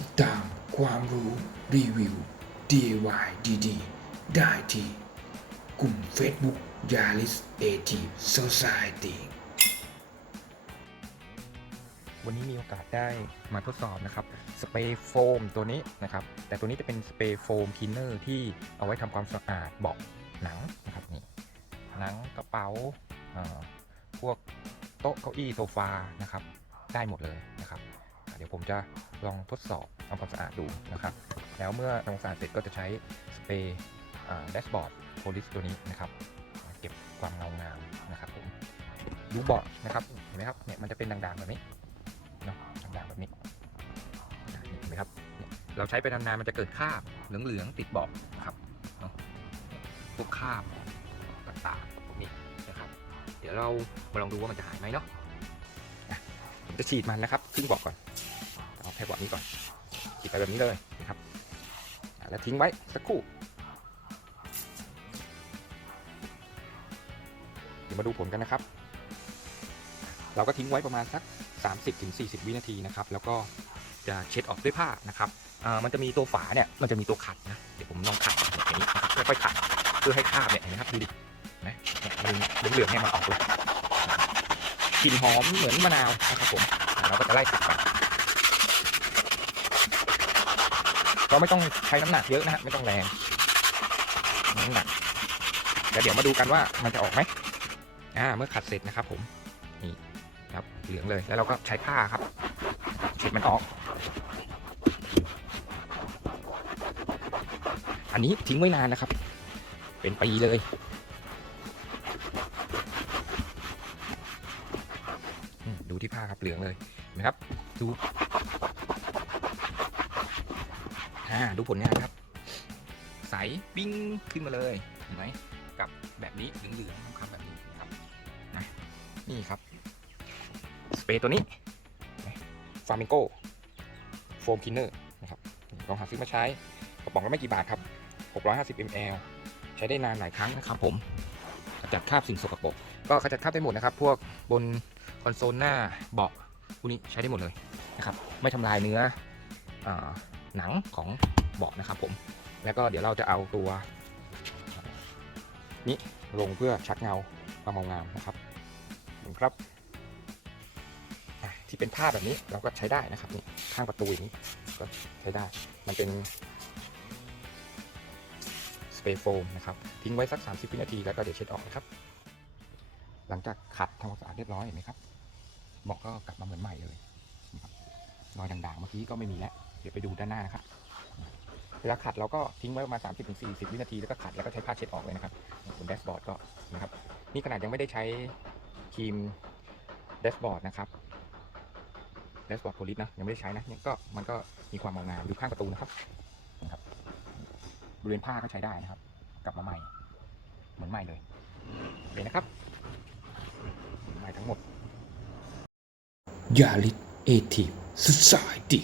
ติดตามความรู้รีวิว DIY ดีๆ ได้ที่ กลุ่ม Facebook Yaris a t i v Society วันนี้มีโอกาสได้มาทดสอบนะครับสเปรย์โฟมตัวนี้นะครับแต่ตัวนี้จะเป็นสเปรย์โฟมคินเนอร์ที่เอาไว้ทำความสะอาดเบาะหนังนะครับนี่หนังกระเป๋าพวกโต๊ะเก้าอี้โซฟานะครับได้หมดเลยนะครับ เดี๋ยวผมจะ ลองทดสอบทำความสะอาดดูนะครับ แล้วเมื่อทำความสะอาดเสร็จก็จะใช้สเปรย์แดชบอร์ดโพลิสตัวนี้นะครับ เก็บความเงางามนะครับผมดูเบาะนะครับเห็นไหมครับเนี่ยมันจะเป็นด่างๆแบบนี้เนาะด่างๆแบบนี้เห็นไหมครับเราใช้ไปนานๆมันจะเกิดคราบเหลืองๆติดเบาะนะครับเนาะพวกคราบต่างๆพวกนี้นะครับ เดี๋ยวเรามาลองดูว่ามันจะหายไหมเนาะผมจะฉีดมันนะครับครึ่งเบาะก่อน เอาแค่บานี้ก่อนฉีดไปแบบนี้เลยนะครับแล้วทิ้งไว้สักครู่เดี๋ยวมาดูผลกันนะครับ เราก็ทิ้งไว้ประมาณสัก 30-40 วินาทีนะครับ แล้วก็จะเช็ดออกด้วยผ้านะครับอ่ามันจะมีตัวฝาเนี่ย มันจะมีตัวขัดนะ เดี๋ยวผมลองขัดอย่างนี้นะครับค่อยๆขัดเพื่อให้คราบเนี่ยเห็นไหมครับดูดิเนไหมเนี่ยมันเหลืองๆเนี่ยมันออกเลยกลิ่นหอมเหมือนมะนาวนะครับผมเราก็จะไล่ขัดไป ก็ไม่ต้องใช้น้ำหนักเยอะนะฮะไม่ต้องแรงน้ำหนักแล้วเดี๋ยวมาดูกันว่ามันจะออกไหมอ่าเมื่อขัดเสร็จนะครับ ผมนี่ครับเหลืองเลยแล้วเราก็ใช้ผ้าครับเช็ดมันออก อันนี้ทิ้งไว้นานนะครับ เป็นปีเลยดูที่ผ้าครับเหลืองเลยนไหมครับ ดู อ่าดูผลงานครับ ใสปิ้งขึ้นมาเลยเห็นไหมกับแบบนี้เหลืองๆครับแบบนี้นะครับนะนี่ครับ สเปรย์ตัวนี้ฟาร์มิงโกโฟมคินเนอร์นะครับลองหาซื้อมาใช้กระป๋องละไม่กี่บาทครับ 650 ml ใช้ได้นานหลายครั้งนะครับผมขจัดคราบสิ่งสกปรกก็ขจัดคราบได้หมดนะครับ พวกบนคอนโซลหน้าเบาะพวกนี้ใช้ได้หมดเลยนะครับ ไม่ทำลายเนื้ออ หนังของเบาะนะครับผม แล้วก็เดี๋ยวเราจะเอาตัวนี้ลงเพื่อชักเงาความงางามนะครับขอบคุณครับ ที่เป็นผ้าแบบนี้เราก็ใช้ได้นะครับนี่ข้างประตูอย่างนี้ก็ใช้ได้ มันเป็นสเปรย์โฟมนะครับ ทิ้งไว้สัก 30วินาทีแล้วก็เดี๋ยวเช็ดออกนะครับ หลังจากขัดทำความสะอาดเรียบร้อยเห็นไหมครับเบาะก็กลับมาเหมือนใหม่เลยรอยด่างๆเมื่อกี้ก็ไม่มีแล้ว ดี๋ยวไปดูด้านหน้านะครับเวลาขัดเราก็ทิ้งไว้ประมาณ 30-40 วินาทีแล้วก็ขัดแล้วก็ใช้ผ้าเช็ดออกเลยนะครับบนแดชบอร์ดก็นะครับนี่ขนาดยังไม่ได้ใช้ครีมแดชบอร์ดนะครับแดชบอร์ดโพลิสนะยังไม่ได้ใช้นะเนี่ยก็มันก็มีความเงางามดูข้างประตูนะครับนะครับบริเวณผ้าก็ใช้ได้นะครับ กลับมาใหม่ เหมือนใหม่เลยโอเคนะครับใหม่ทั้งหมด Yaris a t i v Society